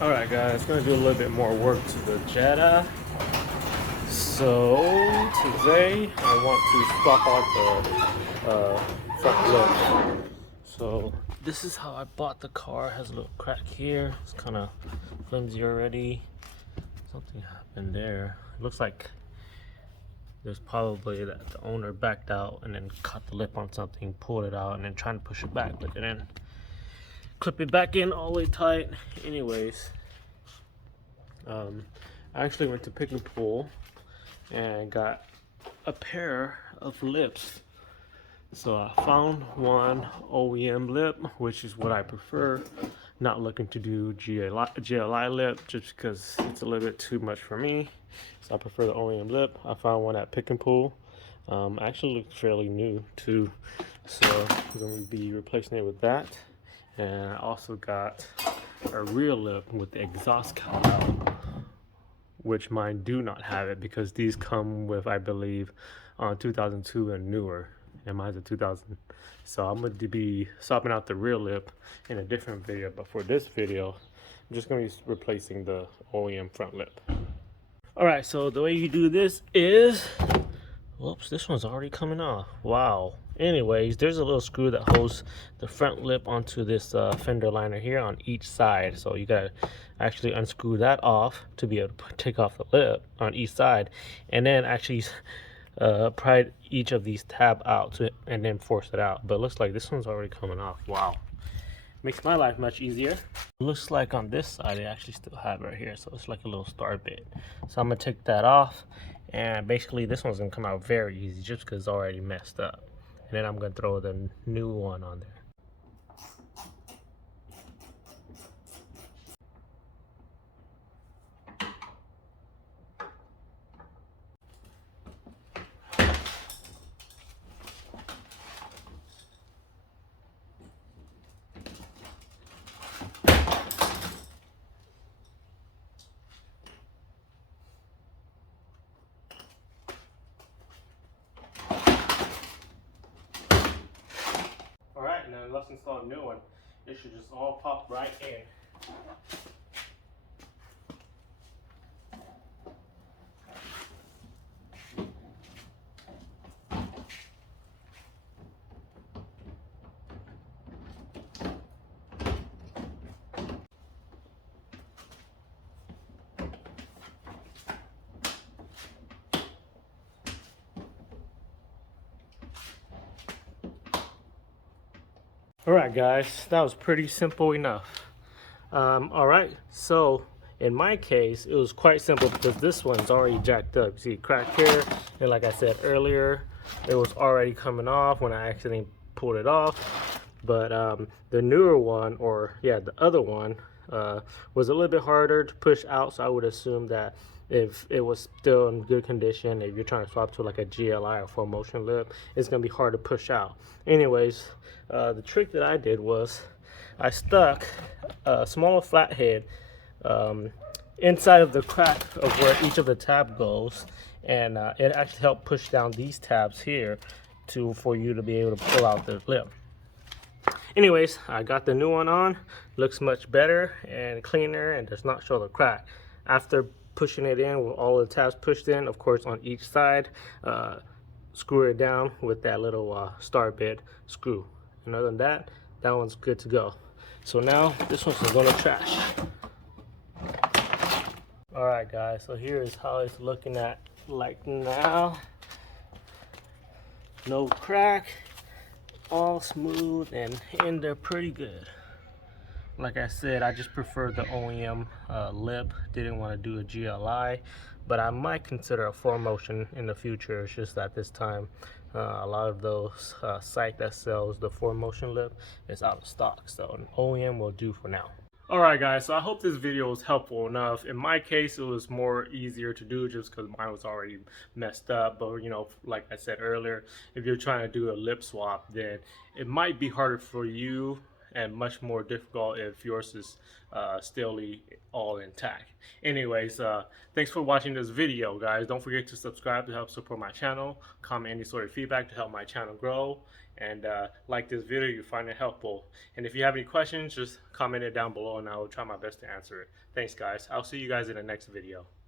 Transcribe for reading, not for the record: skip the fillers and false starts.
Alright guys, gonna do a little bit more work to the Jetta. So today I want to swap out the front lip. So this is how I bought the car. It has a little crack here. It's kind of flimsy already. Something happened there. It looks like there's probably that the owner backed out and then caught the lip on something, pulled it out, and then trying to push it back, but didn't clip it back in all the way tight. Anyways, I actually went to Pick and Pull and got a pair of lips. So I found one OEM lip, which is what I prefer. Not looking to do GLI lip just because it's a little bit too much for me. So I prefer the OEM lip. I found one at Pick and Pull. Actually looks fairly new too. So I'm going to be replacing it with that. And I also got a real lip with the exhaust cowl out, which mine do not have it because these come with, I believe, 2002 and newer, and mine's a 2000. So I'm going to be swapping out the rear lip in a different video, but for this video I'm just going to be replacing the OEM front lip. Alright, so the way you do this is, whoops, this one's already coming off. Wow. Anyways, there's a little screw that holds the front lip onto this fender liner here on each side. So you gotta actually unscrew that off to be able to take off the lip on each side, and then actually pry each of these tab out and then force it out. But it looks like this one's already coming off. Wow. Makes my life much easier. Looks like on this side they actually still have it right here, so it's like a little star bit. So I'm gonna take that off, and basically this one's gonna come out very easy just because it's already messed up. And then I'm gonna throw the new one on there. Alright, and then let's install a new one. It should just all pop right in. Alright guys, that was pretty simple enough. Alright, so in my case it was quite simple because this one's already jacked up. You see a crack here, and like I said earlier, it was already coming off when I accidentally pulled it off. But the newer one, or yeah, the other one, was a little bit harder to push out, so I would assume that if it was still in good condition, if you're trying to swap to like a GLI or full motion lip, it's gonna be hard to push out. Anyways, the trick that I did was I stuck a smaller flathead inside of the crack of where each of the tab goes, and it actually helped push down these tabs here for you to be able to pull out the lip. Anyways, I got the new one on. Looks much better and cleaner and does not show the crack. After pushing it in with all the tabs pushed in, of course, on each side, screw it down with that little star bit screw. And other than that, that one's good to go. So now this one's going to trash. Alright guys, so here's how it's looking at like now. No crack, all smooth and in there pretty good. Like I said, I just prefer the OEM lip. Didn't want to do a GLI, but I might consider a 4Motion in the future. It's just that this time a lot of those site that sells the 4Motion lip is out of stock, so an OEM will do for now. Alright guys, so I hope this video was helpful enough. In my case, it was more easier to do just because mine was already messed up. But you know, like I said earlier, if you're trying to do a lip swap, then it might be harder for you and much more difficult if yours is still all intact. Anyways, thanks for watching this video, guys. Don't forget to subscribe to help support my channel. Comment any sort of feedback to help my channel grow. And like this video if you find it helpful. And if you have any questions, just comment it down below and I will try my best to answer it. Thanks, guys. I'll see you guys in the next video.